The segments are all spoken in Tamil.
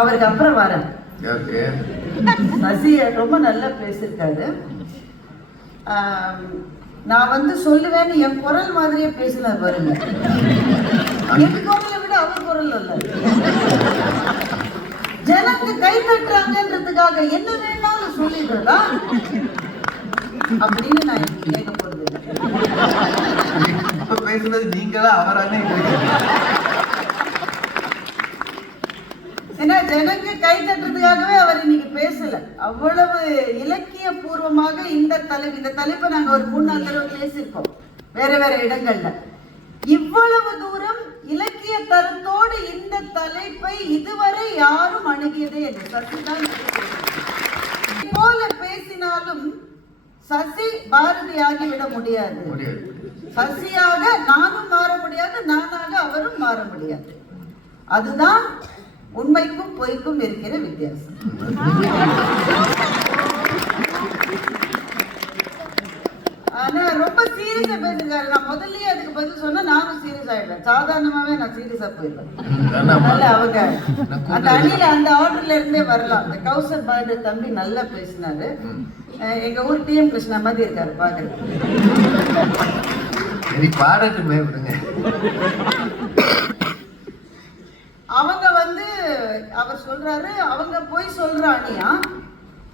அவருக்கு அப்புறம் வரேன். சசி ரொம்ப நல்லா பேசியிருக்காரு. நான் வந்து சொல்லுவேன்னு என் குரல் மாதிரியே பேசினார் பாருங்க. என் குரலை விட அவர் குரல் அல்ல. ஜனங்க கை தட்டுறாங்கன்றதுக்காக என்ன வேணாலும் சொல்லிடுறதா அப்படின்னு நான் கேட்க போறது. பேசுனது நீங்களா அவரானே? ஏன்னா ஜனங்க கை தட்டுறதுக்காகவே அவர் இன்னைக்கு பேசல. அவ்வளவு இலக்கிய பூர்வமாக இந்த தலைப்பை நாங்க ஒரு 3-4 தடவை பேசியிருக்கோம் வேற வேற இடங்கள்ல. இவ்வளவு தூரம் இலக்கிய தரத்தோடு இந்த தலைப்பை இதுவரை யாரும் அணுகியதே இல்லை. சசிதான் போல பேசினாலும் சசி பாரதியாகி விட முடியாது. சசியாக நானும் மாற முடியாது, நானாக அவரும் மாற முடியாது. அதுதான் உண்மைக்கும் பொய்க்கும் இருக்கிற வித்தியாசம். ஆனா ரொம்ப சீரியஸா பேசிருக்காரு. நான் முதல்லயே அதுக்கு பதில் சொன்னா நானும் சீரியஸ் ஆயிடுவேன். சாதாரணமாவே நான் சீரியஸா போயிடுவேன். அதனால அவங்க அந்த அணியில அந்த ஆர்டர்ல இருந்தே வரலாம். இந்த கௌசர் பாரதி தம்பி நல்லா பேசினாரு. எங்க ஊர் டிஎம் கிருஷ்ணா மாதிரி இருக்காரு பாக்குறது. பாடட்டுமே விடுங்க. அவங்க வந்து அவர் சொல்றாரு, அவங்க போய் சொல்ற அணியா,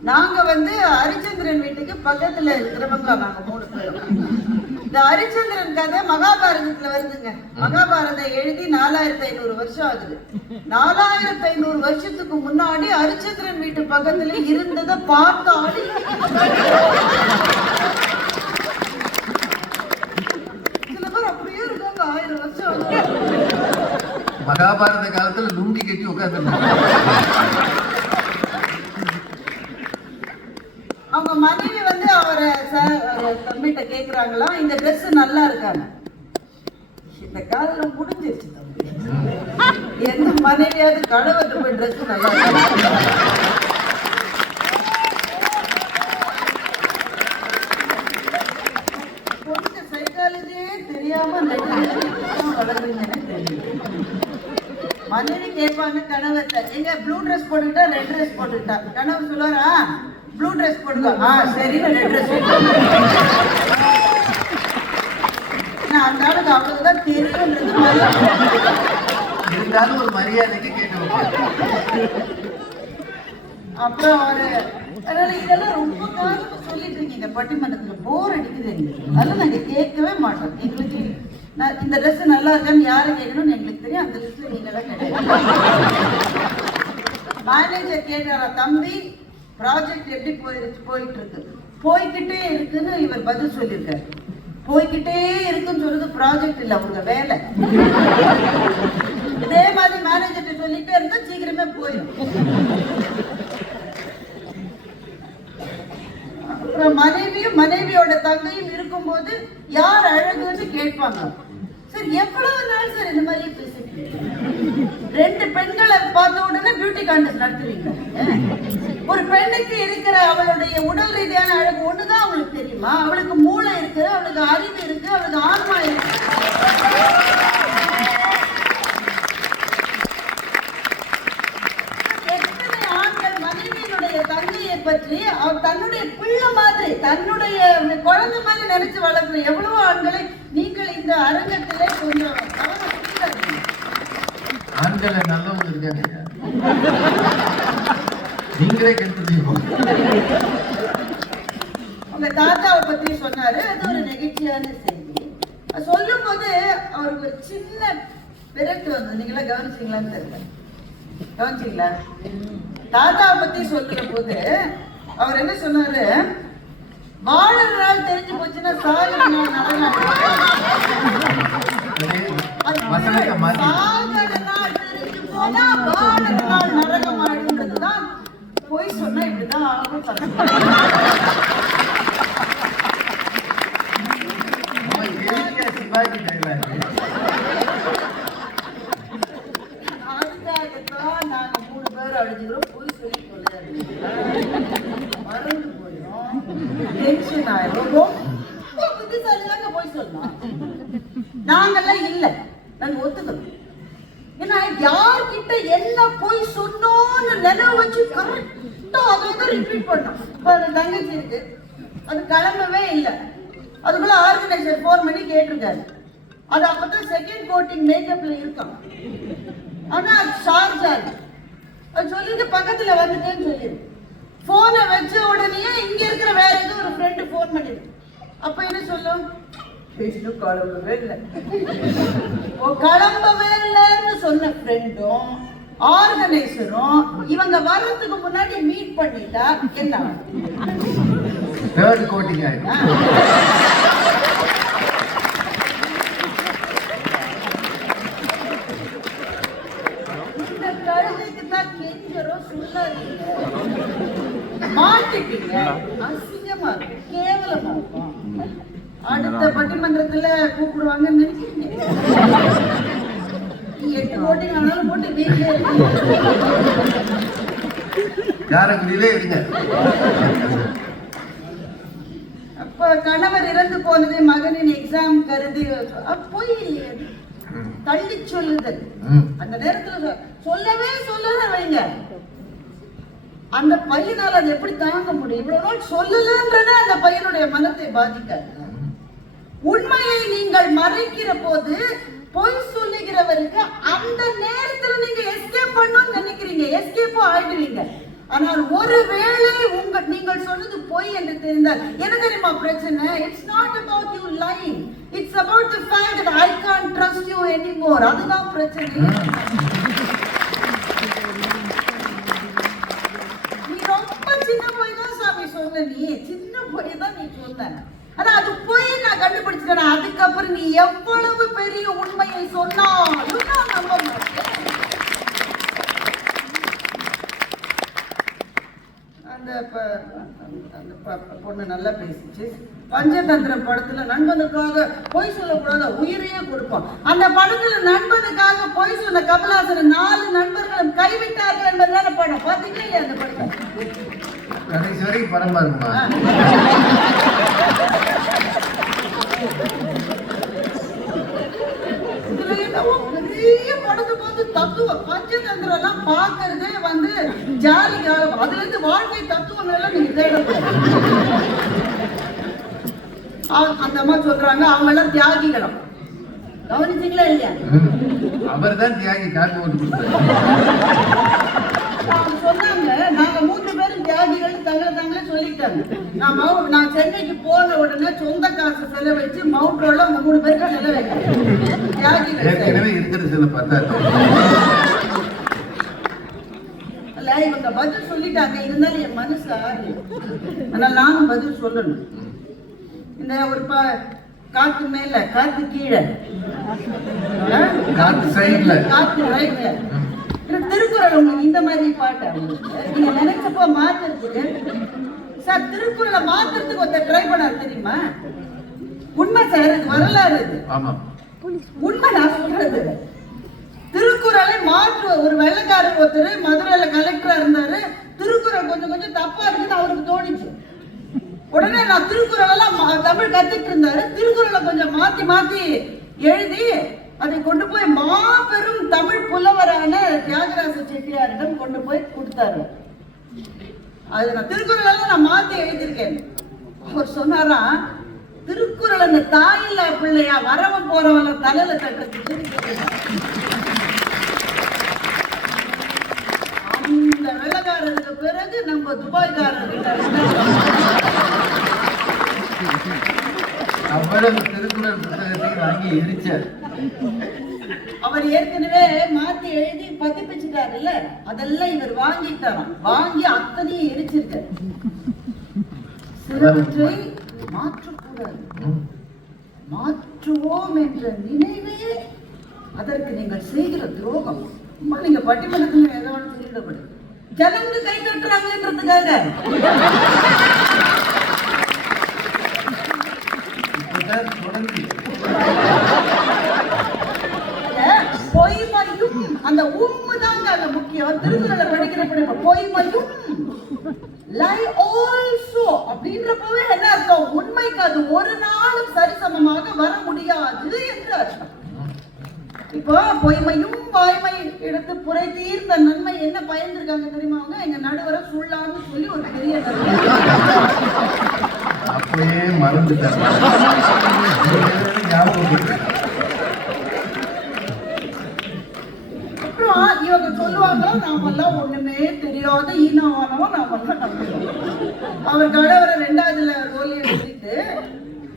நாங்க வந்து ஹரிச்சந்திரன் வீட்டுக்கு பக்கத்துல இருக்கிறவங்க நாங்க 3 பேரும். இந்த ஹரிச்சந்திரன் கதை மகாபாரதத்துல வருதுங்க. மகாபாரதம் எழுதி 4500 வருஷம் ஆகுது. 4500 வருஷத்துக்கு முன்னாடி ஹரிச்சந்திரன் வீட்டு பக்கத்துல இருந்ததை பார்த்தாலும் சில பேர் அப்படியே இருக்காங்க. 1000 வருஷம் மகாபாரத காலத்துல லுங்கி கட்டி உட்கார்ந்து அவங்க மனைவி வந்து அவரை தம்பிட்ட கேக்குறாங்களா, இந்த ட்ரெஸ் நல்லா இருக்காங்க. இந்த காலம் முடிஞ்சிருச்சு. எந்த மனைவியாவது கடவுளுக்கு போய் ட்ரெஸ் நல்லா இருக்கு. கொஞ்சம் சைக்காலஜியே தெரியாம வளர்றீங்கன்னு தெரியும். மனைவி கேட்பாங்க கணவர்கிட்ட, எங்க ப்ளூ ட்ரெஸ் போட்டுக்கிட்டா ரெட் ட்ரெஸ் போட்டுக்கிட்டா? கணவர் சொல்லுவாரா, ப்ளூ ட்ரெஸ் போட்டுக்கோ. சரி ரெட் ட்ரெஸ் அந்த ஆளுக்கு அவ்வளவுதான் தெரியும்ன்றது இருந்தாலும் ஒரு மரியாதைக்கு கேட்டு. அப்புறம் அவரு அதனால இதெல்லாம் ரொம்ப காலமா சொல்லிட்டு இருக்கீங்க பட்டிமன்றத்துல, போர் அடிக்குது. அதெல்லாம் நாங்க கேட்கவே மாட்டோம். எங்களுக்கு இந்த ட்ரெஸ் நல்லா இருக்கான்னு யாரை கேட்கணும்னு எங்களுக்கு தெரியும். அந்த ட்ரெஸ் நீங்களாம் கேட்க. மேனேஜர் கேட்டாரா, தம்பி ப்ராஜெக்ட் எப்படி போயிட்டு இருக்கு? போய்கிட்டே இருக்குன்னு இவர் பதில் சொல்லியிருக்காரு. போய்கிட்டே இருக்குன்னு சொல்றது ப்ராஜெக்ட் இல்லை, அவங்க வேலை. இதே மாதிரி மேனேஜர் சொல்லிட்டே இருந்தா சீக்கிரமே போயிடும். அப்புறம் மனைவியோட தங்கையும் இருக்கும்போது யார் அழகுன்னு கேட்பாங்க. சார் எவ்வளவு நாள் சார் இந்த மாதிரி பேசிட்டு 2 பெண்களை பார்த்த உடனே பியூட்டி கான்டெஸ்ட் நடத்துவீங்க. ஒரு பெண்ணுக்கு இருக்கிற அவளுடைய உடல் ரீதியான அழகு ஒண்ணுதான் அவளுக்கு தெரியுமா? அவளுக்கு மூளை இருக்கு, அவளுக்கு அறிவு இருக்கு, அவளுக்கு ஆன்மா இருக்கு. எத்தனை ஆண்கள் மனைவியினுடைய தங்கையை பற்றி அவர் தன்னுடைய பிள்ளை மாதிரி, தன்னுடைய குழந்தை மாதிரி நினைச்சு வளர்க்கிற எவ்வளவோ ஆண்களை நீங்கள் இந்த அரங்கத்திலே கொஞ்சம் ஆண்களை நல்லவங்க இருக்காங்க. நீங்களே கெடுத்துட்டீங்க. உங்க தாத்தாவை பத்தி சொன்னாரு. அது ஒரு நெகிழ்ச்சியான செய்தி. சொல்லும் போது அவருக்கு ஒரு சின்ன விரட்டு வந்து, நீங்களா கவனிச்சீங்களான்னு தெரியல. கவனிச்சீங்களா? தாத்தாவை பத்தி சொல்ற போது அவர் என்ன சொன்னாரு, வாழற நாள் தெரிஞ்சு போச்சுன்னா சாகிற நாள் நடனம். சாகிற நாள் தெரிஞ்சு போனா வாழற நாள் நரகம் ஆயிடுன்றதுதான் போய் சொன்னா இப்படிதான் ஆகும். அதுக்காகத்தான் நாங்க 3 பேர் அடிச்சுக்கிறோம். போய் சொல்லி மறந்து போயிடும், டென்ஷன் ஆயிடும். ரொம்ப புத்திசாலிதாங்க போய் சொல்லலாம். நாங்கெல்லாம் இல்லை, நாங்க ஒத்துக்கணும். ஏன்னா யார்கிட்ட என்ன போய் சொன்னோம் நினைவு வச்சு கரெக்டா அதை வந்து ரிப்பீட் பண்ணோம். இப்போ அந்த தங்கச்சி இருக்கு, அது கிளம்பவே இல்லை. அதுக்குள்ள ஆர்கனைசர் 4 மணி கேட்டிருக்காரு. அது அப்பதான் செகண்ட் கோட்டிங் மேக்கப்ல இருக்கான். ஆனா அது ஷார்ஜா இருக்கு. அது சொல்லிட்டு பக்கத்துல வந்துட்டேன்னு சொல்லிடு. போனை வச்ச உடனே இங்க இருக்கிற வேற ஏதோ ஒரு ஃப்ரெண்டு போன் பண்ணிடு. அப்ப என்ன சொல்லும்? கிளம்பவே இல்லை. கிளம்பவே இல்லைன்னு சொன்ன ஃப்ரெண்டும் ஆர்கனைசரும் இவங்க வர்றதுக்கு முன்னாடி மீட் பண்ணிட்டா என்ன தேர்ட் கோட்டிங் ஆயிடும். இந்த கழுதைக்கு தான் கெஞ்சரும் சொல்லாதீங்க, மாட்டிட்டீங்க, அசிங்கமா இருக்கும், கேவலமா இருக்கும். அடுத்த பட்டிமன்றத்துல கூப்பிடுவாங்கன்னு நினைக்கிறீங்க? 8 கோட்டிங் ஆனாலும் போட்டு வீட்டிலே இருக்கு. காரைக்குடியிலே இருங்க. அப்ப கணவர் இறந்து போனது மகனின் எக்ஸாம் கருதி போய் இல்லையே, தள்ளி சொல்லுதல். அந்த நேரத்துல சொல்லவே வைங்க. அந்த பையனால அது எப்படி தாங்க முடியும்? இவ்வளவு நாள் சொல்லலன்றத அந்த பையனுடைய மனத்தை பாதிக்காது. உண்மையை நீங்கள் மறைக்கிற போது பொய் சொல்லுகிறவருக்கு அந்த நேரத்துல நீங்க எஸ்கேப் பண்ணணும்னு நினைக்கிறீங்க, எஸ்கேப்பும் ஆயிடுவீங்க. ஆனால் ஒருவேளை நீங்கள் சொன்னது பொய் என்று தெரிந்தால் என்ன தெரியுமா பிரச்சனை? It's not about you lying, it's about the fact that I can't trust you anymore. அதுதான் பிரச்சனை. நீ ரொம்ப சின்ன பொய் தான் சாமி சொன்ன, நீ சின்ன பொய் தான் நீ சொன்ன. ஆனா அது போய் நான் கண்டுபிடிச்சிட்டேன். அதுக்கப்புறம் நீ எவ்வளவு பெரிய உண்மையை சொன்னாலும் நான் நம்ப மாட்டேன். அந்த பொண்ணு நல்லா பேசிச்சு. பஞ்சதந்திர படத்துல நண்பனுக்காக பொய் சொல்லக்கூடாது, உயிரையே கொடுப்போம். அந்த படத்துல நண்பனுக்காக பொய் சொன்ன கமலஹாசன் 4 நண்பர்களும் கைவிட்டார்கள் என்பதுதான படம். பாத்தீங்களா இல்லையா அந்த படத்தை? கடைசி வரைக்கும் படம் பாருமா. இதுல என்னவோ பெரிய படத்தை பார்த்து தத்துவம் பஞ்சதந்திரம் எல்லாம் பாக்குறதே வந்து ஜாலிக்காக. அதுல இருந்து வாழ்க்கை தத்துவங்கள் எல்லாம் நீங்க தேடணும். அந்த அம்மா சொல்றாங்க அவங்க எல்லாம் தியாகிகளும். கவனிச்சீங்களா இல்லையா? அவர் தான் தியாகி. காட்டு ஓட்டு கொடுத்தாரு. அவங்க சொன்னாங்க நாங்க 3 பேரும் தியாகிகள் தங்களை சொல்லிட்டாங்க. நான் சென்னைக்கு போன உடனே சொந்த காசு செலவழிச்சு மவுண்ட் ரோட்ல அவங்க 3 பேருக்கு செலவழிக்கிறேன். தியாகிகள் இருக்கிற சில பார்த்தா இல்ல, இவங்க பதில் சொல்லிட்டாங்க. இருந்தாலும் என் மனசு ஆறு. அதனால நானும் பதில் சொல்லணும். இந்த ஒரு காத்து மேல காத்து கீழே காத்து சைடுல காத்து ரைட்ல திருக்குறள் உங்களுக்கு இந்த மாதிரி பாட்டு நீங்க நினைச்சப்போ மாத்துறதுக்கு சார், திருக்குறளை மாத்துறதுக்கு ஒருத்தர் ட்ரை பண்ணாரு தெரியுமா? உண்மை சார், இது வரலாறு. இது உண்மை. நான் சொல்றது திருக்குறளை மாற்று ஒரு வெள்ளைக்காரர் ஒருத்தர் மதுரையில கலெக்டரா இருந்தாரு. திருக்குறள் கொஞ்சம் தப்பா இருக்குன்னு அவருக்கு தோணிச்சு. உடனே நான் திருக்குறள் எல்லாம் தமிழ் கத்துட்டு இருந்தாரு. திருக்குறளை கொஞ்சம் மாத்தி எழுதி அதை கொண்டு போய் மாபெரும் தமிழ் புலவரான தியாகராச செட்டியாரிடம் கொண்டு போய் கொடுத்தாரு. அது நான் திருக்குறள் எல்லாம் நான் மாத்தி எழுதியிருக்கேன். அவர் சொன்னாரா, திருக்குறள் அந்த தாயில்லா பிள்ளையா வரவன் போறவன தலையில தட்டத்துக்கு அந்த வெள்ளக்காரருக்கு பிறகு நம்ம துபாய்காரர்கிட்ட அவ்வளவு திருக்குறள் புத்தகத்தை வாங்கி எரிச்சார். அவர் ஏற்கனவே மாத்தி எழுதி பதிப்பிச்சுட்டாருல்ல, அதெல்லாம் இவர் வாங்கிட்டாராம். வாங்கி அத்தனையும் எரிச்சிருக்காரு. சிலவற்றை மாற்றக்கூடாது, மாற்றுவோம் என்ற நினைவே அதற்கு நீங்கள் செய்கிற துரோகம். நீங்க பட்டிமன்றத்துல ஏதாவது சொல்லிடப்படு ஜனங்க கை தட்டுறாங்கன்றதுக்காக பொய்மையும் அந்த உண்மைதாங்க அங்க முக்கியம். திருக்குறளை படிக்கிற படிப்பு பொய்மையும் லை ஆல்சோ அப்படின்றப்பவே என்ன அர்த்தம்? உண்மைக்கு அது ஒரு நாளும் சரிசமமாக வர முடியாது என்று அர்த்தம். இப்போ பொய்மையும் வாய்மை எடுத்து புரை தீர்ந்த நன்மை என்ன பயந்துருக்காங்க தெரியுமா? அவங்க எங்க நடுவரை சுள்ளான்னு சொல்லி ஒரு பெரிய அப்படியே மறந்துட்டாங்க. அப்புறம் இவங்க சொல்லுவாங்க, நாமெல்லாம் ஒண்ணுமே தெரியாத ஈனவானவன், நாமெல்லாம் நம்புவோம். அவர் கடவுரை 2வதுல ரோல் எடுத்துட்டு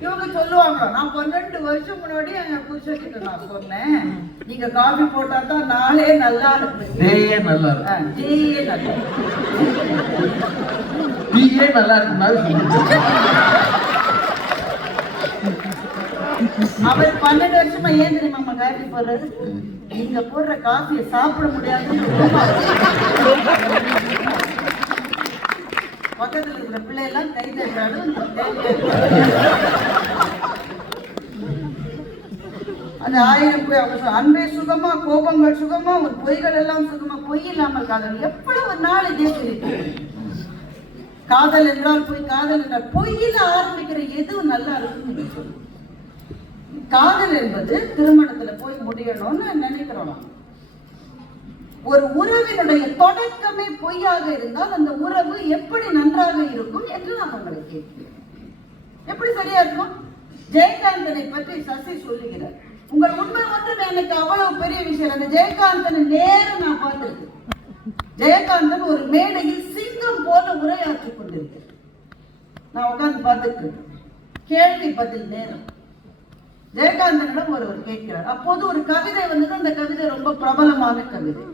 இவங்க சொல்லுவாங்க, நான் 12 வருஷம் முன்னாடி என் புருஷன்கிட்ட நான் சொன்னேன், நீங்க காபி போட்டா தான் நாளே நல்லா இருக்கும், டேயே நல்லா இருக்கும், டேயே நல்லா டீயே நல்லா இருக்குனாலும் அவர் 12 வருஷமா ஏன் தெரியுமா காபி போடுறாரு? நீங்க போடுற காபியை சாப்பிட முடியாது. பக்கத்துல இருக்கிற பிள்ளை எல்லாம் கை தட்டுறாரு. அந்த 1000 போய் அவங்க அன்பே சுகமா, கோபங்கள் சுகமா, ஒரு பொய்கள் எல்லாம் சுகமா. பொய் இல்லாமல் காதல் எவ்வளவு நாள் இதே சொல்லிட்டு. காதல் என்றால் பொய், காதல் என்றால் பொய்யில ஆரம்பிக்கிற எதுவும் நல்லா இருக்குன்னு சொல்லு. காதல் என்பது திருமணத்துல போய் முடியணும்னு நினைக்கிறோம். ஒரு உறவினுடைய தொடக்கமே பொய்யாக இருந்தால் அந்த உறவு எப்படி நன்றாக இருக்கும் என்று நான் உங்களை கேட்கிறேன். எப்படி சரியா இருக்கும்? ஜெயகாந்தனை பற்றி சசி சொல்லுகிறார். உங்கள் உண்மை ஒன்று எனக்கு அவ்வளவு பெரிய விஷயம். அந்த ஜெயகாந்தனை நேரம் நான் பார்த்திருக்கேன். ஜெயகாந்தன் ஒரு மேடையில் சிங்கம் போல உரையாற்றிக் கொண்டிருக்கிறேன். நான் உட்கார்ந்து பார்த்துட்டு இருக்கேன். கேள்வி பதில் நேரம். ஜெயகாந்தனிடம் ஒருவர் கேட்கிறார். அப்போது ஒரு கவிதை வந்தது. அந்த கவிதை ரொம்ப பிரபலமான கவிதை.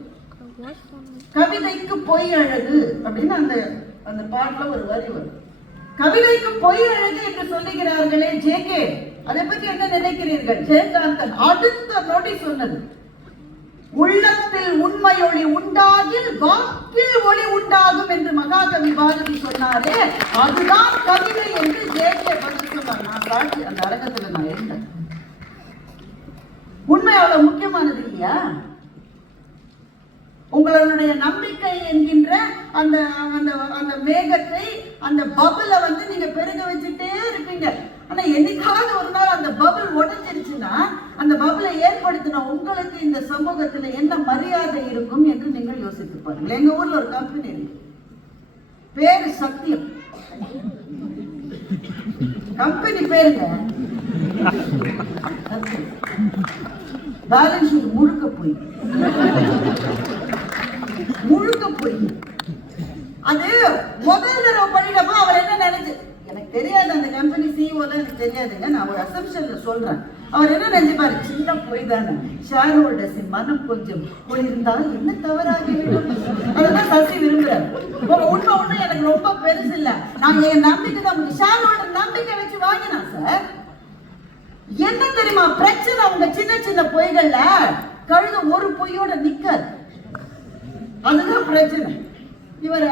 கவிதைக்கு பொய் அழகு அப்படின்னு அந்த பாட்டுல ஒரு வரி வரும். கவிதைக்கு பொய் அழகு என்று சொல்லுகிறார்களே ஜேகே, அதை பற்றி என்ன நினைக்கிறீர்கள்? ஜெயகாந்தன் அடுத்த நொடி சொன்னது, உள்ளத்தில் உண்மை ஒளி உண்டாகில் வாக்கில் ஒளி உண்டாகும் என்று மகாகவி பாரதி சொன்னாரே, அதுதான் கவிதை என்று ஜேகே பதில் சொன்னார். நான் காட்சி அந்த அரங்கத்துல நான் இருந்தேன். உண்மை அவ்வளவு முக்கியமானது இல்லையா? உங்களுடைய நம்பிக்கை என்கின்ற அந்த அந்த அந்த மேகத்தை, அந்த பபுளை வந்து நீங்க பெருக வச்சுட்டே இருப்பீங்க. ஆனா என்னைக்காவது ஒரு நாள் அந்த பபுள் உடைஞ்சிருச்சுன்னா, அந்த பபுளை ஏற்படுத்தின உங்களுக்கு இந்த சமூகத்துல என்ன மரியாதை இருக்கும் என்று நீங்கள் யோசித்து பாருங்கள். எங்க ஊர்ல ஒரு கம்பெனி இருக்கு, பேரு சத்தியம். கம்பெனி பேருங்க பேலன்ஸ் ஷீட் முழுக்க போய் அது முதல் தடவை பண்ணிடப்போ அவர் என்ன நினைச்சு, எனக்கு தெரியாது, அந்த கம்பெனி சிஇஓல எனக்கு தெரியாதுங்க, நான் ஒரு அசம்ஷன்ல சொல்றேன். அவர் என்ன நினைச்சுப்பாரு, சின்ன போய் தானே, ஷேர் ஹோல்டர்ஸின் மனம் கொஞ்சம் போயிருந்தால் என்ன தவறாகிவிடும். அதுதான் சசி விரும்புறாரு. உண்மை ஒண்ணு எனக்கு ரொம்ப பெருசு இல்ல, நாங்க என் நம்பிக்கை தான், ஷேர் ஹோல்டர் நம்பிக்கை வச்சு வாங்கினா சார். என்ன தெரியுமா பிரச்சனை? அவங்க சின்ன சின்ன பொய்கள்ல கழுத ஒரு பொய்யோட நிக்காது, அதுதான் பிரச்சனை.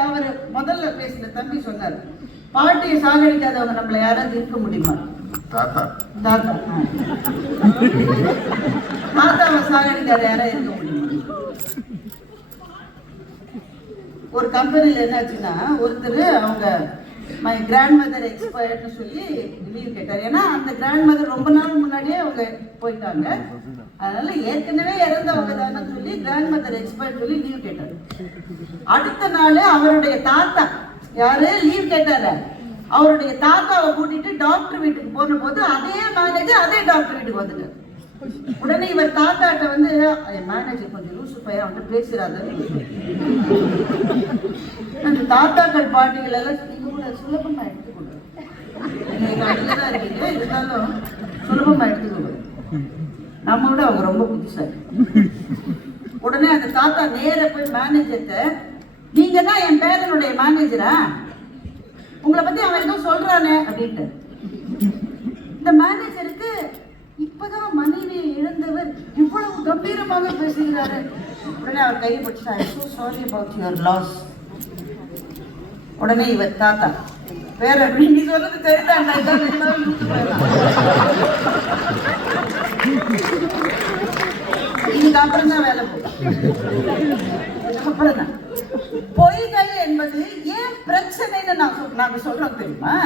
அவர் முதல்ல பேசின தம்பி சொன்னார், பாட்டியை சாகடிக்காதவங்க நம்மள யாராவது இருக்க முடியுமா? தாத்தாவை சாகடிக்காத யாராவது இருக்க முடியுமா? ஒரு கம்பெனில என்னாச்சுன்னா, ஒருத்தர் அவங்க மை கிராண்ட் மதர் எக்ஸ்பயர்ட்னு சொல்லி லீவ் கேட்டார். ஏன்னா அந்த கிராண்ட் மதர் ரொம்ப நாள் முன்னாடியே அவங்க போயிட்டாங்க, அதனால ஏற்கனவே இறந்தவங்க தானே சொல்லி கிராண்ட் மதர் எக்ஸ்பயர்ட் சொல்லி லீவ் கேட்டார். அடுத்த நாள் அவருடைய தாத்தா யாரு லீவ் கேட்டாரு, அவருடைய தாத்தாவை கூட்டிட்டு டாக்டர் வீட்டுக்கு போன போது அதே மேனேஜர் அதே டாக்டர் வீட்டுக்கு வந்துட்டார். உடனே இவர் தாத்தாட்ட வந்து, மேனேஜர் கொஞ்சம் லூசு பையன் அவன்கிட்ட பேசுறாரு. அந்த தாத்தாக்கள் பாட்டிகள் எல்லாம் சுலபமா எடுத்துக்கொள்ளும், நீங்க அதுலதான் இருக்கீங்க, இருந்தாலும் சுலபமா எடுத்துக்கொள்ளும். நம்ம விட அவங்க ரொம்ப புத்திசாலி. உடனே அந்த தாத்தா நேர போய் மேனேஜர்கிட்ட, நீங்க தான் என் பேரனுடைய மேனேஜரா, உங்களை பத்தி அவன் எதுவும் சொல்றானே அப்படின்ட்டு. இந்த மேனேஜருக்கு இப்பதான் மனைவியை இழந்தவர் இவ்வளவு கம்பீரமாக பேசுகிறாரு. உடனே அவர் கையை பிடிச்சிட்டாரு, so sorry about your loss. உடனே இவர் தாத்தா வேற நீ சொல்றது தெரியுதான், இதுக்கு அப்புறம் தான் வேலை போகும். அப்புறம் தான் பொய்கள் என்பது ஏன் பிரச்சனைன்னு நாங்க சொல்றோம் தெரியுமா?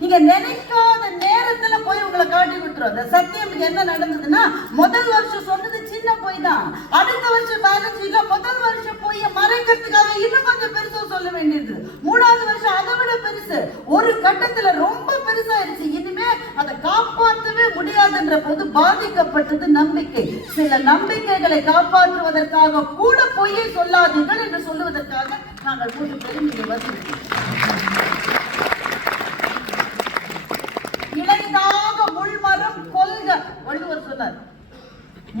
நீங்க நினைக்காத நேரத்துல போய் உங்களை காட்டி விட்டுரும். அந்த சத்தியம் என்ன நடந்ததுன்னா, முதல் வருஷம் சொன்னது சின்ன போய் தான், அடுத்த வருஷம் பேலன்ஸ் ஷீட்ல முதல் வருஷம் போய் மறைக்கிறதுக்காக இன்னும் கொஞ்சம் பெருசா சொல்ல வேண்டியது, மூணாவது வருஷம் அதை விட பெருசு, ஒரு கட்டத்துல ரொம்ப பெருசாயிருச்சு. இனிமே அதை காப்பாற்றவே முடியாதுன்ற போது பாதிக்கப்பட்டது நம்பிக்கை. சில நம்பிக்கைகளை காப்பாற்றுவதற்காக கூட பொய்யை சொல்லாதீர்கள் என்று சொல்லுவதற்காக நாங்கள் 3 பேரும் இங்கே வந்திருக்கிறோம். இளைதாக முள்மரம் கொல்க, வள்ளுவர் சொன்னார்.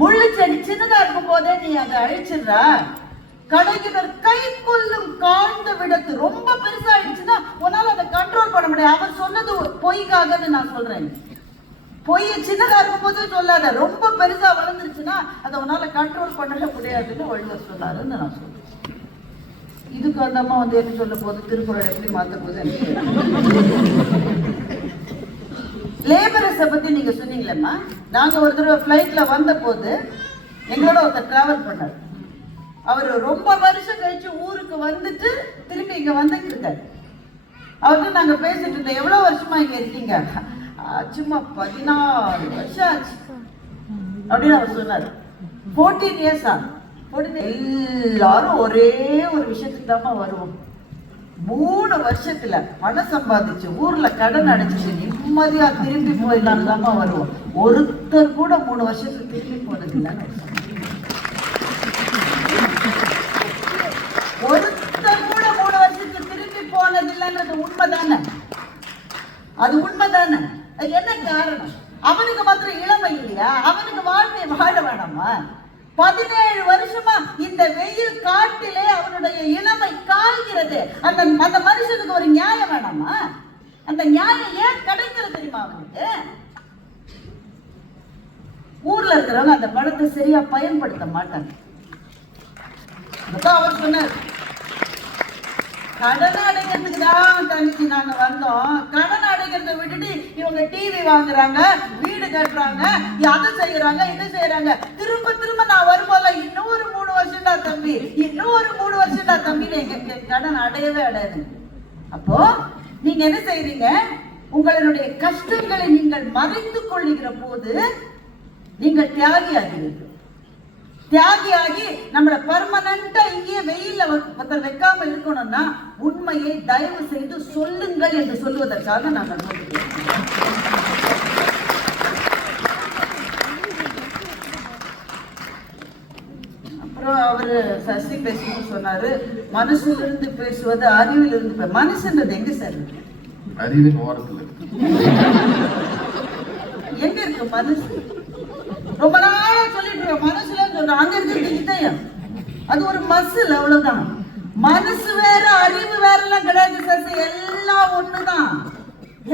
முள்ளு செடி சின்னதா இருக்கும் போதே நீ அதை அழிச்சிடுற, கடையினர் கை கொள்ளும் காய்ந்த விடத்து ரொம்ப பெருசாயிடுச்சுன்னா உன்னால அதை கண்ட்ரோல் பண்ண முடியாது. அவர் சொன்னது பொய்க்காக நான் சொல்றேன். பொய்ய சின்னதா இருக்கும் போது சொல்லாத, ரொம்ப பெருசா வளர்ந்துருச்சுன்னா அதை உன்னால கண்ட்ரோல் பண்ணவே முடியாதுன்னு வள்ளுவர் சொன்னாருன்னு நான் சொல்றேன். இதுக்கு அந்த அம்மா வந்து எப்படி சொல்ல போது, திருக்குறள் எப்படி மாத்த போது. லேபரஸை பத்தி நீங்க சொன்னீங்களேம்மா, நாங்க ஒரு தடவை ஃபிளைட்ல வந்த போது எங்களோட ஒருத்தர் டிராவல் பண்ணார். அவர் ரொம்ப வருஷம் கழிச்சு ஊருக்கு வந்துட்டு திரும்பி இங்க வந்துட்டு இருக்காரு. அவர்கிட்ட நாங்க பேசிட்டு இருந்தோம், எவ்வளவு வருஷமா இங்க இருக்கீங்க? சும்மா 14 வருஷம் ஆச்சு அப்படின்னு அவர் சொன்னார். 14 இயர்ஸா? எல்லாரும் ஒரே ஒரு விஷயத்துக்கு தான் வருவோம். 3 வருஷத்துல பணம் சம்பாதிச்சு ஊர்ல கடன் அடைச்சிட்டு நிம்மதியா திரும்பி போயிடலாம் தான் வருவோம். ஒருத்தர் கூட 3 வருஷத்துக்கு திரும்பி போனது இல்லைன்னு, ஒருத்தர் கூட 3 வருஷத்துக்கு திரும்பி போனது இல்லைன்றது உண்மைதானே? அது உண்மைதானே? என்ன காரணம்? அவனுக்கு மாத்திரம் இளமை இல்லையா? அவனுக்கு வாழ்க்கை வாழ வேணாமா? 17 வருஷமா இந்த வெயில் காட்டிலே அவனுடைய இளமை காய்கிறது. அந்த மனுஷனுக்கு ஒரு நியாயம் வேணாமா? அந்த நியாயம் ஏன் கிடைக்கிறது தெரியுமா அவனுக்கு? ஊர்ல இருக்கிறவங்க அந்த பணத்தை சரியா பயன்படுத்த மாட்டாங்க. அவர் சொன்னார், கடன் அடைக்கிறதுக்கு தான் தங்கச்சி நாங்க வந்தோம், கடன் அடைக்கிறத விட்டுட்டு இவங்க டிவி வாங்குறாங்க, வீடு கட்டுறாங்க, அதை செய்யறாங்க, இது செய்யறாங்க, திரும்ப திரும்ப நான் வரும்போது இன்னும் ஒரு 3 வருஷம்டா தம்பி, இன்னும் ஒரு 3 வருஷம்டா தம்பின்னு எங்க கடன் அடையவே அடையாது. அப்போ நீங்க என்ன செய்றீங்க? உங்களுடைய கஷ்டங்களை நீங்கள் மறைத்துக் கொள்ளுகிற போது நீங்கள் தியாகி ஆகிறீர்கள். தியாகியாகி நம்மளை பர்மனண்டா இங்கே வெயில்ல ஒருத்தர் வைக்காம இருக்கணும்னா உண்மையை தயவு செய்து சொல்லுங்கள் என்று சொல்லுவதற்காக நாங்கள் அப்புறம் அவரு சசி பேசும்போது சொன்னாரு, மனசுல இருந்து பேசுவது அறிவில் இருந்து. மனசுன்றது எங்க சார் இருக்கு? அறிவின் ஓரத்துல எங்க இருக்கு மனசு? ரொம்ப நாளா சொல்லிட்டு மனசுல சொல்றோம், அங்க இருக்கு இதயம், அது ஒரு மசில், அவ்வளவுதான். மனசு வேற அறிவு வேற எல்லாம் கிடையாது சசி, எல்லாம் ஒண்ணுதான்,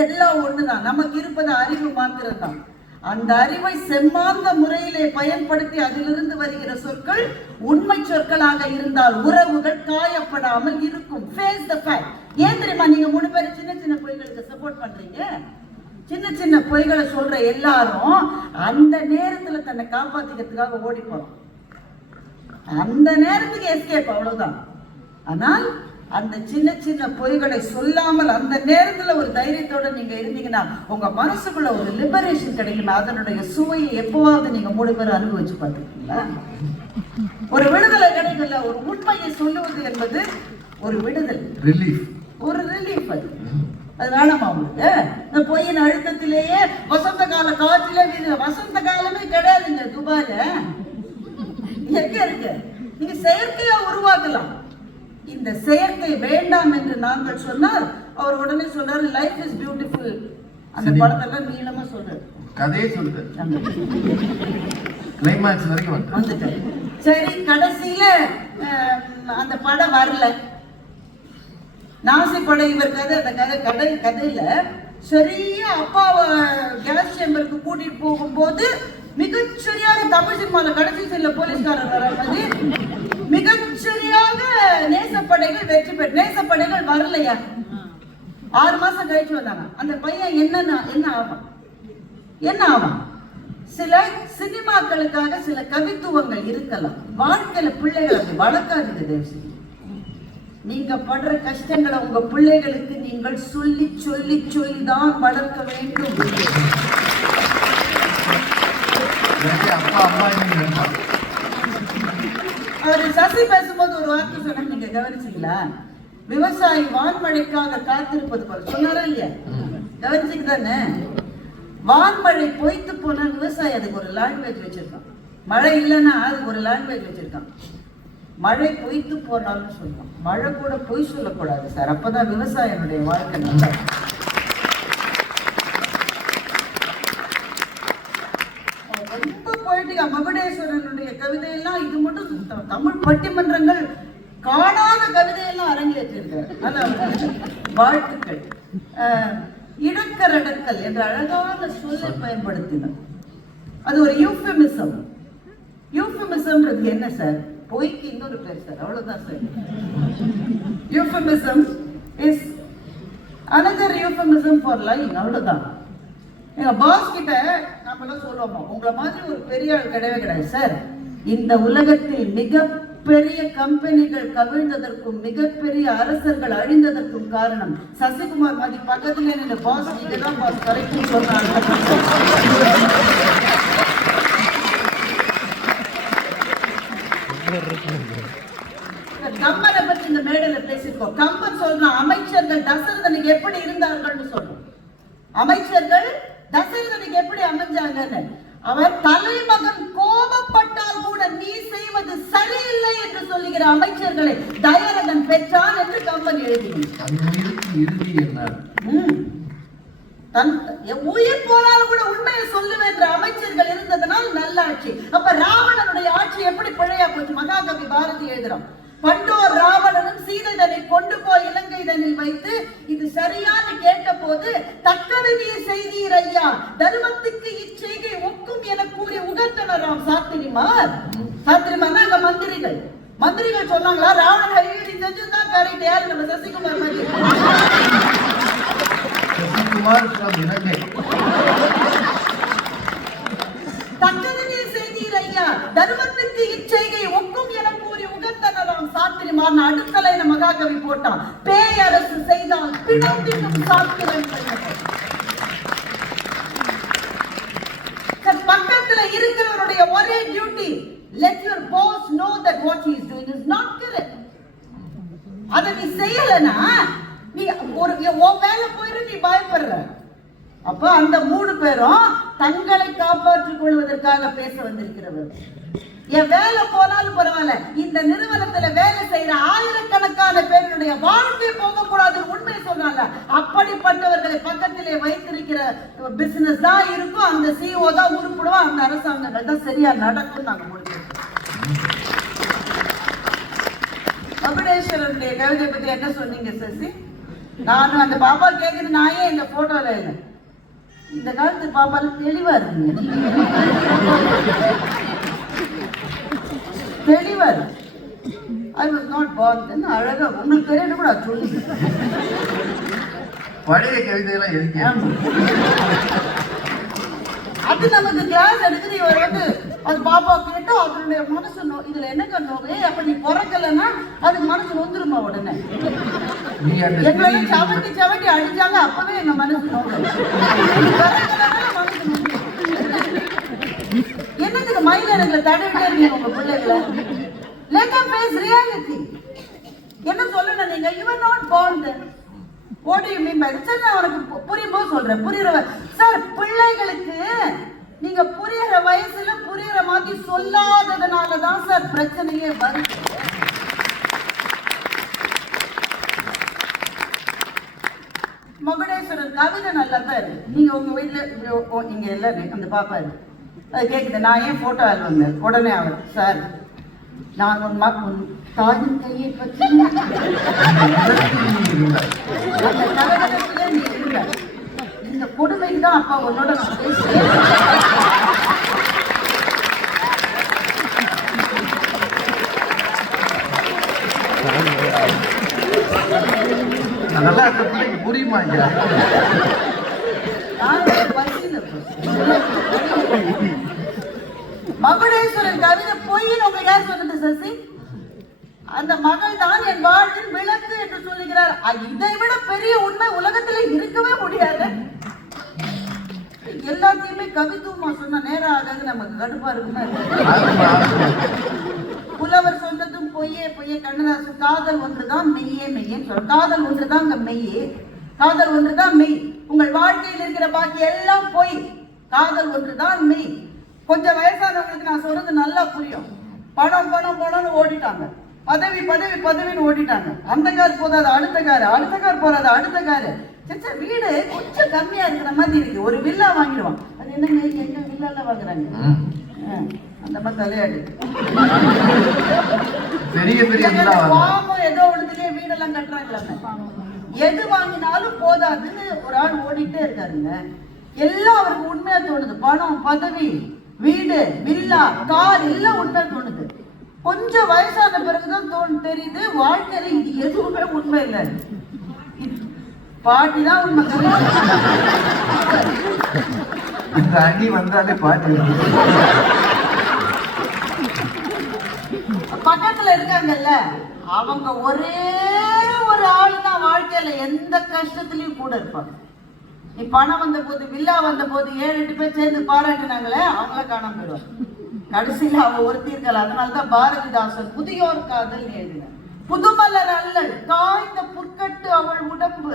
எல்லாம் ஒண்ணுதான். நமக்கு இருப்பது அறிவு மாத்திரம் தான். அந்த அறிவை செம்மாந்த முறையிலே பயன்படுத்தி அதிலிருந்து வருகிற சொற்கள் உண்மை சொற்களாக இருந்தால் உறவுகள் காயப்படாமல் இருக்கும். Face the fact. ஏன் தெரியுமா நீங்க 3 பேர் சின்ன சின்ன பொய்களுக்கு சப்போர்ட் பண்றீங்க? சின்ன சின்ன பொய்களை சொல்ற எல்லாரும் அந்த நேரத்துல தன்னை காப்பாத்திக்கிறதுக்காக ஓடி போறோம். அந்த நேரத்துக்கு எஸ்கேப், அவ்வளவுதான். ஆனால் அந்த சின்ன சின்ன பொய்களை சொல்லாமல் அந்த நேரத்துல ஒரு தைரியத்தோட நீங்க இருந்தீங்கன்னா உங்க மனசுக்குள்ள ஒரு லிபரேஷன் கிடைக்கும். அதனுடைய சுவையை எப்பவாவது நீங்க 3 பேர் அனுபவிச்சு பார்த்துருக்கீங்களா? ஒரு விடுதலை கிடைக்கல. ஒரு உண்மையை சொல்லுவது என்பது ஒரு விடுதலை, ரிலீஃப், ஒரு ரிலீஃப். அது வேணாமா உங்களுக்கு? இந்த பொய்யின் அழுத்தத்திலேயே வசந்த கால காற்றில வீடு, வசந்த காலமே கிடையாதுங்க துபாயில. எங்க இருக்கு? நீங்க செயற்கையா உருவாக்கலாம். இந்த செயற்கை வேண்டாம் என்று நாங்கள் சொன்னால் அவர் உடனே சொன்னாரு, லைஃப் இஸ் பியூட்டிஃபுல். அந்த படத்தெல்லாம் நீளமா சொல்றாரு, கதையே சொல்றாரு, கிளைமாக்ஸ் வரைக்கும் வந்துட்டாரு. சரி, கடைசியில அந்த படம் வரல. நாசி படம் இவர் கதை. அந்த கதையில சரியா அப்பாவை கேஸ் சேம்பருக்கு கூட்டிட்டு போகும்போது மிகச்சரியாக தமிழ் சினிமால கடைசி சீன்ல போலீஸ்காரர் வர மாதிரி மிகச்சரியாக நேசப்படைகள் வெற்றி பெற்று. நேசப்படைகள் வரலையா? 6 மாசம் கழிச்சு வந்தாங்க. அந்த பையன் என்ன ஆவான்? சில சினிமாக்களுக்காக சில கவித்துவங்கள் இருக்கலாம். வாழ்க்கையில பிள்ளைகளை அப்படி வளர்க்காதீங்க தயவு செய்து. நீங்க படுற கஷ்டங்களை உங்க பிள்ளைகளுக்கு நீங்கள் சொல்லி சொல்லி சொல்லி தான் வளர்க்க வேண்டும். அப்பா அம்மா அவர் சசி பேசும்போது ஒரு வார்த்தை சொன்ன, நீங்க கவனிச்சீங்களா? விவசாயி வான்மழைக்காக காத்திருப்பது போல சொன்னாரா இல்லையா? கவனிச்சுக்கு தானே? வான்மழை பொய்த்து போன விவசாயி அதுக்கு ஒரு லாங்குவேஜ் வச்சிருக்கான். மழை இல்லைன்னா அதுக்கு ஒரு லாங்குவேஜ் வச்சிருக்கான். மழை பொய்த்து போனாலும் சொல்லலாம், மழை கூட பொய் சொல்லக்கூடாது சார். அப்பதான் விவசாயினுடைய வாழ்க்கை நல்லா. ரொம்ப போயிட்டு மகுடேஸ்வரனுடைய கவிதையெல்லாம் இது மட்டும் தமிழ் பட்டிமன்றங்கள் காணாத கவிதையெல்லாம் அரங்கேற்றிருக்காரு. வாழ்த்துக்கள். இடக்கரடக்கல் என்ற அழகான சொல்லை பயன்படுத்தினார். அது ஒரு யூஃபெமிசம். யூஃபெமிசம்ன்றது என்ன சார்? பொய்க்கு இன்னொரு பேர் சார், அவ்வளவுதான் sir. Euphemism is another euphemism for lying, அவ்வளவுதான். எங்க பாஸ் கிட்ட நாமெல்லாம் சொல்லுவோமா, உங்களை மாதிரி ஒரு பெரிய ஆள் கிடையவே கிடையாது சார். இந்த உலகத்தில் மிகப்பெரிய கம்பெனிகள் கவிழ்ந்ததற்கும் மிகப்பெரிய அரசர்கள் அழிந்ததற்கும் காரணம் சசிகுமார் மாதிரி பக்கத்துல இந்த பாஸ் நீங்க தான் பாஸ் கரெக்ட் சொன்னாங்க. கம்பனை பற்றி இந்த மேடையில பேசிருக்கோம். கம்பன் சொல்றான், அமைச்சர்கள் தசரதனுக்கு எப்படி இருந்தார்கள்னு சொல்றோம். அமைச்சர்கள் தசரதனுக்கு எப்படி அமைஞ்சாங்கன்னு. அவர் தலைமகன் கோபப்பட்டால் கூட நீ செய்வது சரியில்லை என்று சொல்லுகிற அமைச்சர்களை தயரதன் பெற்றான் என்று கம்பன் எழுதினார். உயிர் போனாலும் கூட உண்மையை சொல்லுவேன் என்ற அமைச்சர்கள் இருந்ததனால் நல்ல ஆட்சி. அப்ப ராவணனுடைய ஆட்சி எப்படி பிழையா போச்சு? மகாகவி பாரதி எழுதுறான், பண்டோர் ராவணனும் சீதைதனை கொண்டு போய் இலங்கை தனில் வைத்து இது சரியானு கேட்ட போது தக்கடுவீர் செய்தீர் ஐயா, தர்மத்துக்கு இச்செய்கை ஒக்கும் என கூறி உகர்த்தனராம் சாத்திரிமார். சாத்திரிமார்னா அங்க மந்திரிகள் சொன்னாங்களா ராவணன் ஐயடி செஞ்சுதான் கரெக்ட். யாரு? நம்ம சசிகுமார் மாதிரி. தக்கடுவீர் செய்தீர் ஐயா, தர்மத்துக்கு இச்செய்கை ஒக்கும் என கூறி உகந்தனராம் சாத்திரிமார். அடுத்தலை மகாகவி போட்டான், பேயரசு செய்தால் பிணந்தினும் சாத்திரம். பக்கத்துல இருக்கிறவருடைய ஒரே duty, let your boss know that what he is doing is not correct. அத நீ செய்யலனா நீ ஒரு வேலை போயிரு, நீ பயப்படுற. அப்ப அந்த 3 பேரும் தங்களை காப்பாற்றிக் கொள்வதற்காக பேச வந்திருக்கிறவர். என் வேலை போனாலும் பரவாயில்ல, இந்த நிறுவனத்துல வேலை செய்யற ஆயிரக்கணக்கான பேருடைய வாழ்க்கை போகக்கூடாது உண்மையை சொன்னால. அப்படிப்பட்டவர்களை பக்கத்திலே வைத்திருக்கிற பிசினஸ் தான் இருக்கும். அந்த சிஓ தான் உருப்படுவோம். அந்த அரசாங்கங்கள் தான் சரியா நடக்கும். நாங்க முடிக்கிறோம். மகுடேஸ்வரனுடைய கவிதை பத்தி என்ன சொன்னீங்க சசி? நானும் அந்த பாப்பா கேக்குது, நான் ஏன் இந்த போட்டோல இல்லை? இந்த காலத்து பாப்பால தெளிவா இருக்குங்க, தெளிவர். I was not born then. அழகா உங்களுக்கு தெரியணும் கூட சொல்லுங்க. பழைய கவிதையெல்லாம் எதுக்கு? அது நமக்கு கிளாஸ் எடுக்குது. இவர் வந்து அது பாப்பா கேட்டோ அதனுடைய மனசு இதுல என்ன கண்ணோவே. அப்ப நீ பிறக்கலன்னா அதுக்கு மனசு வந்துருமா உடனே? எங்களை சவட்டி அடிச்சாங்க, அப்பவே எங்க மனசு என்னதுக்கு மயிலங்களை தடவிட்டே இருக்கீங்க உங்க பிள்ளைகளை? Let them face reality. என்ன சொல்லணும் நீங்க? You are not born then. What do you mean by that? Sir நான் உனக்கு புரியும்போது சொல்றேன். புரியுற சார், பிள்ளைகளுக்கு நீங்க புரியுற வயசுல புரியுற மாதிரி சொல்லாததுனாலதான் சார் பிரச்சனையே வருது. மகுடேஸ்வரர் கவிதை நல்லா தான் இருக்கு. நீங்க உங்க வீட்டுல இங்க எல்லாரும் அந்த பாப்பா இருக்கு, அது கேக்குது. நான் ஏன் போட்டோ ஆல்பம் உடனே அவர் சார், நான் உன் தாயின் கையை பற்றி அந்த கலகலத்திலே நீ இருந்த இந்த கொடுமைக்கு தான் அப்பா உன்னோட நான் பேசுறேன். நல்லா இருக்க பிள்ளைக்கு புரியுமா? மகுடேஸ்வரன் கவிதை பொய்ன்னு உங்களுக்கு யார் சொன்னது சசி? அந்த மகள் தான் என் வாழ்வின் விளக்கு என்று சொல்லுகிறார். இதை விட பெரிய உண்மை உலகத்திலே இருக்கவே முடியாது. எல்லாத்தையுமே கவித்துவமா சொன்ன நேரம் ஆகாது, நமக்கு கடுப்பா இருக்குமா? புலவர் சொன்னதும் பொய்யே பொய்யே. கண்ணதாசன் காதல் ஒன்றுதான் மெய்யே மெய்யேன்னு சொல்ற. காதல் ஒன்றுதான் மெய்யே, காதல் ஒன்றுதான் மெய். உங்கள் வாழ்க்கையில் இருக்கிற பாக்கி எல்லாம் பொய், காதல் ஒன்றுதான் மெய். கொஞ்சம் வயசானவங்களுக்கு நான் சொல்றது நல்லா புரியும். பணம் பணம் பணம்னு ஓடிட்டாங்க, பதவி பதவி பதவின்னு ஓடிட்டாங்க. அந்த கார் போதாது அடுத்த காரு, அடுத்த கார் போறாது அடுத்த காரு. சச்சா வீடு கொஞ்சம் கம்மியா இருக்கிற மாதிரி இருக்கு, ஒரு வில்லா வாங்கிடுவான். அது என்னங்க எங்க வில்லால வாங்குறாங்க, அந்த மாதிரி தலையாடு. ஏதோ ஒன்றுலயே வீடெல்லாம் கட்டுறாங்களாங்க. எது வாங்கினாலும் போதாதுன்னு ஒரு ஆள் ஓடிட்டே இருக்காருங்க. எல்லாம் அவருக்கு உண்மையா தோணுது. பணம் பதவி வீடு வில்லா கார் எல்லாம் உண்மையா தோணுது. கொஞ்சம் வயசான பிறகுதான் தெரியுது வாழ்க்கையில இது எதுவுமே உண்மை இல்லை, பாட்டிதான் உண்மை. இந்த அடி வந்தாலே பாட்டி பக்கத்துல இருக்காங்கல்ல, அவங்க ஒரே ஒரு ஆள் தான் வாழ்க்கையில எந்த கஷ்டத்திலயும் கூட இருப்பாங்க. நீ பணம் வந்த போது வில்லா வந்த போது 7-8 பேர் சேர்ந்து பாராட்டினாங்களே, அவங்கள காணாம போயிடுவாங்க. கடைசியில அவ ஒருத்தி இருக்கல. அதனாலதான் பாரதிதாசன் புதியோர் காதல் எழுதினார். புதுமலர் அல்லல் காய்ந்த புற்கட்டு அவள் உடம்பு.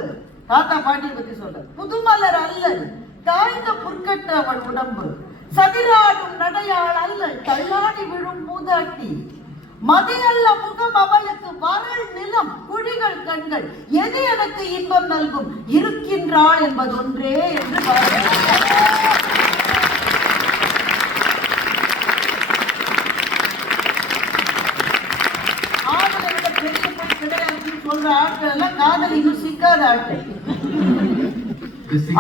தாத்தா பாட்டியை பத்தி சொல்ற. புதுமலர் அல்லல் காய்ந்த புற்கட்டு அவள் உடம்பு, சதிராடும் நடையாள் அல்லல் தள்ளாடி விழும் மூதாட்டி, மதியல்ல முகம் அவளுக்கு வரல் நிலம் குழிகள் கண்கள், எது எனக்கு இன்பம் நல்கும் இருக்கின்றாள் என்பது ஒன்றே என்று சொல்ற ஆட்கள் எல்லாம் காதல் இன்னும் சிக்காத ஆட்கள்.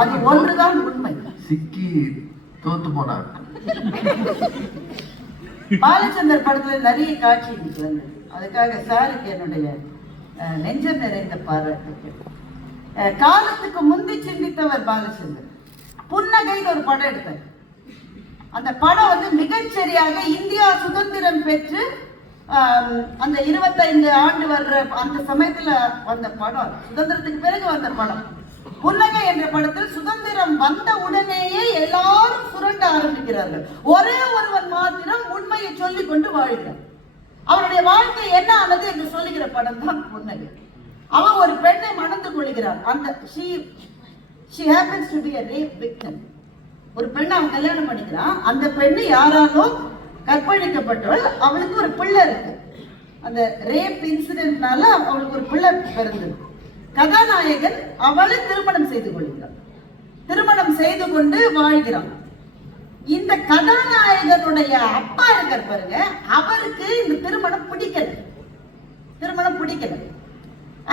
அது ஒன்றுதான் உண்மை. சிக்கி தோத்து போனார். பாலச்சந்தர் படத்துல நிறைய காட்சி இருக்கு. அதுக்காக சாருக்கு என்னுடைய நெஞ்சம் நிறைந்த பாராட்டுகள். காலத்துக்கு முந்தி சிந்தித்தவர் பாலச்சந்தர். புன்னகைன்னு ஒரு படம் எடுத்தார். அந்த படம் மிகச்சரியாக இந்தியா சுதந்திரம் பெற்று அந்த 25 ஆண்டு வர்ற அந்த சமயத்துல வந்த படம், சுதந்திரத்துக்கு பிறகு வந்த படம். புன்னகை என்ற படத்தில் சுதந்திரம் வந்த உடனேயே எல்லாரும் சுரண்ட ஆரம்பிக்கிறார்கள். ஒரே ஒருவன் மாத்திரம் உண்மையை சொல்லிக் கொண்டு வாழ்கிறார். அவருடைய வாழ்க்கை என்ன ஆனது என்று சொல்லுகிற படம் தான் புன்னகை. அவன் ஒரு பெண்ணை மணந்து கொள்கிறான். அந்த she happens to be a rape victim. ஒரு பெண்ணை அவன் கல்யாணம் பண்ணிக்கிறான். அந்த பெண்ணு யாராலோ கற்பழிக்கப்பட்டவள். அவளுக்கு ஒரு பிள்ளை இருக்கு. அந்த ரேப் இன்சிடென்ட்னால அவளுக்கு ஒரு பிள்ளை பிறந்தது. கதாநாயகன் அவளை திருமணம் செய்து கொள்கிறான். திருமணம் செய்து கொண்டு வாழ்கிறான். இந்த கதாநாயகனுடைய அப்பா இருக்கார் பாருங்க, அவருக்கு இந்த திருமணம் பிடிக்கல.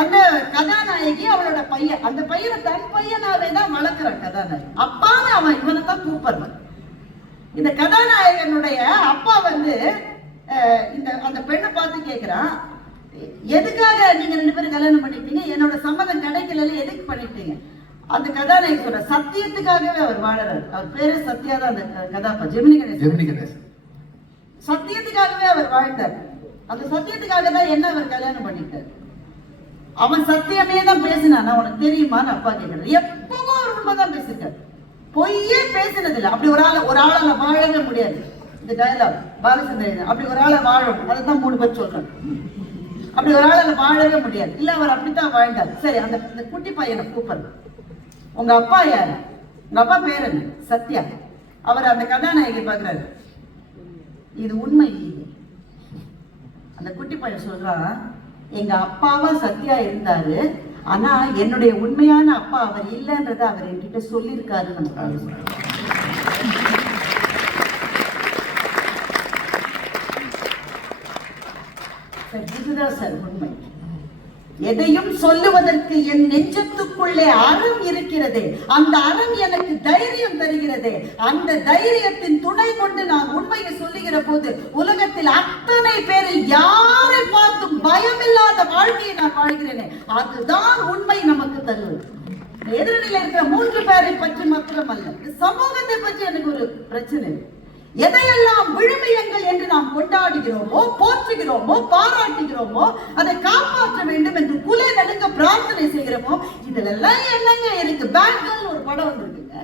அந்த கதாநாயகி அவளோட பையன், அந்த பையனை தன் பையனாவே தான் வளர்க்கிறான் கதாநாயகன். அப்பான்னு அவன் இவனை தான் கூப்பிடுறான். இந்த கதாநாயகனுடைய அப்பா இந்த அந்த பெண்ணை பார்த்து கேட்கிறான், எதுக்காக நீங்க 2 பேரும் கல்யாணம் பண்ணிட்டீங்க? என்னோட சம்மதம் கிடைக்கல, எதுக்கு பண்ணிட்டீங்க? அந்த கதாநாயகி சொல்ற, சத்தியத்துக்காகவே அவர் வாழறாரு. அவர் பேரு சத்யா தான். அந்த கதாப்பா ஜெமினி கணேசன். சத்தியத்துக்காகவே அவர் வாழ்ந்தார். அந்த சத்தியத்துக்காக தான் என்ன அவர் கல்யாணம் பண்ணிட்டார். அவன் சத்தியமே தான் பேசினான். உனக்கு தெரியுமான்னு அப்பா கேட்கிறார். எப்பவும் அவர் உண்மைதான் பேசிட்டார், பொய்யே பேசினதில்லை. அப்படி ஒரு ஆளால வாழவே முடியாது. இந்த டயலாக் பாலச்சந்திரன், அப்படி ஒரு ஆளை வாழும். அதைத்தான் 3 பேர் சொல்றாங்க. அப்படி ஒரு ஆளால வாழவே முடியாது. இல்ல அவர் அப்படித்தான் வாழ்ந்தார். சரி, அந்த குட்டி பையனை கூப்பிடுற, உங்க அப்பா யாரு? உங்க அப்பா பேர் என்ன? சத்யா. அவர் அந்த கதாநாயகி பாக்குறாரு, இது உண்மை இல்லை. அந்த குட்டி பையன் சொல்றான், எங்க அப்பாவா சத்யா இருந்தாரு, ஆனா என்னுடைய உண்மையான அப்பா அவர் இல்லைன்றத அவர் என்கிட்ட சொல்லியிருக்காரு. இதுதான் சார் உண்மை. எதையும் சொல்லுவதற்கு என் நெஞ்சத்துக்குள்ளே அறம் இருக்கிறது. அந்த அறம் எனக்கு தைரியம் தருகிறது. அந்த தைரியத்தின் துணை கொண்டு நான் உண்மையை சொல்லுகிற போது உலகத்தில் அத்தனை பேரில் யாரை பார்த்தும் பயமில்லாத வாழ்க்கையை நான் வாழ்கிறேனே, அதுதான் உண்மை நமக்கு தருவது. எதிரணியில் இருக்கிற 3 பேரை பற்றி மாத்திரம் அல்ல, சமூகத்தை பற்றி எனக்கு ஒரு பிரச்சனை. எதையெல்லாம் விழுமியங்கள் என்று நாம் கொண்டாடுகிறோமோ, போற்றுகிறோமோ, பாராட்டுகிறோமோ, அதை காப்பாற்ற வேண்டும் என்று குலை நடுங்க பிரார்த்தனை செய்கிறோமோ, இதெல்லாம் என்னங்க இருக்கு? பேங்கல் ஒரு படம் வந்திருக்குங்க.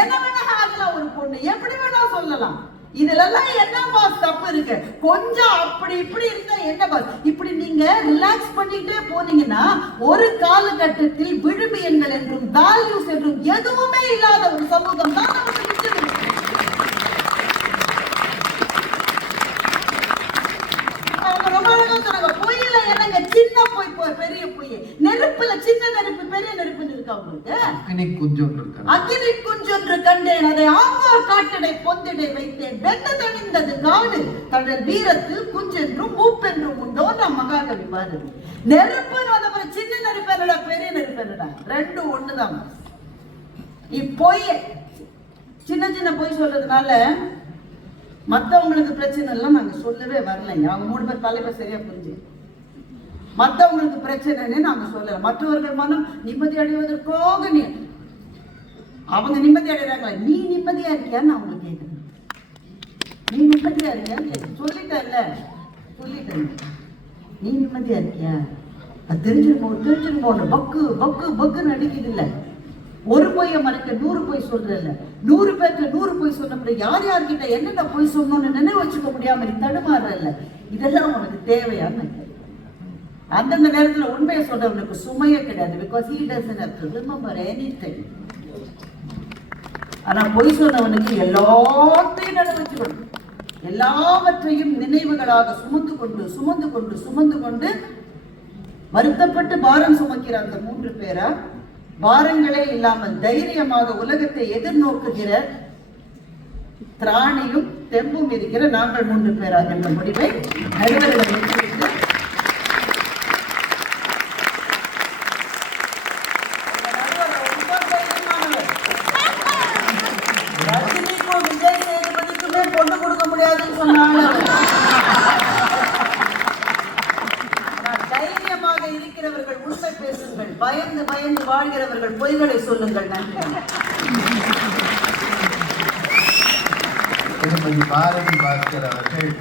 என்ன வேணா ஆகலாம் ஒரு பொண்ணு, எப்படி வேணா சொல்லலாம். இதுலெல்லாம் என்ன பாஸ் தப்பு இருக்கு? கொஞ்சம் அப்படி இப்படி இருந்தா என்ன பாஸ்? இப்படி நீங்க ரிலாக்ஸ் பண்ணிட்டே போனீங்கன்னா ஒரு காலகட்டத்தில் விழுமியங்கள் என்றும் வேல்யூஸ் என்றும் எதுவுமே இல்லாத ஒரு சமூகம் தான் நமக்கு நிச்சயம். பொய்யில என்னங்க சின்ன பொய் பெரிய பொய், நெருப்புல சின்ன நெருப்பு பெரிய நெருப்புன்னு இருக்கா உங்களுக்கு? அக்கினி குஞ்சொன்று கண்டேன், அதை ஆங்கார் காட்டடை பொந்திடை வைத்தேன், வெண்ண தணிந்தது காடு கடல் வீரத்தில் குஞ்சென்றும் மூப்பென்றும் உண்டோ. நம் மகாகவி பாரு. நெருப்புன்னு வந்த சின்ன நெருப்பு என்னடா பெரிய நெருப்பு என்னடா, ரெண்டும் ஒண்ணுதான். இப்பொய் சின்ன சின்ன பொய் சொல்றதுனால மற்றவங்களுக்கு பிரச்சனை எல்லாம் நாங்க சொல்லவே வரலைங்க. அவங்க 3 பேர் தலைவர் சரியா புரிஞ்சு மற்றவங்களுக்கு பிரச்சனைன்னு நாங்க சொல்லல. மற்றவர்கள் மனம் நிம்மதி அடைவதற்காக அவங்க நிம்மதி அடைறாங்களா, நீ நிம்மதியா இருக்கியான்னு அவங்க கேட்கணும். நீ நிம்மதியா இருக்கியான்னு கேட்க சொல்லிட்டேன்ல, சொல்லிட்டேன். நீ நிம்மதியா இருக்கியா? அது தெரிஞ்சிருப்போம் பக்கு பக்கு பக்குன்னு அடிக்குது இல்ல. ஒரு பொய்ய மறைக்க 100 பொய் சொல்றல, 100 பேருக்கு 100 பொய் சொன்ன யார் யார்கிட்ட என்னென்ன பொய் சொன்னோன்னு நினைவு வச்சுக்க முடியாம நீ தடுமாறல. இதெல்லாம் உனக்கு தேவையான அந்தந்த நேரத்துல உண்மையை சொல்றவனுக்கு சுமையே கிடையாது. Because he doesn't have to remember anything. ஆனா பொய் சொன்னவனுக்கு எல்லாத்தையும் நினைவு வச்சுக்கணும். எல்லாவற்றையும் நினைவுகளாக சுமந்து கொண்டு வருத்தப்பட்டு பாரம் சுமக்கிற அந்த 3 பேரா பாரங்களே இல்லாமல் தைரியமாக உலகத்தை எதிர்நோக்குகிற திராணியும் தெம்பும் இருக்கிற நாங்கள் 3 பேராக என்ற முடிவை நடுவரிடம் வைத்துவிட்டு ரஜினிக்கும் விஜய் சேதுபதிக்குமே பொண்ணு கொடுக்க முடியாதுன்னு சொன்னாங்க. தைரியமாக இருக்கிறவர்கள் உண்மை பேசுங்கள், பயந்து பயந்து வாழ்கிறவர்கள் பொய்களை சொல்லுங்கள். நன்றி. பாரதி பாஸ்கர் அவர்கள்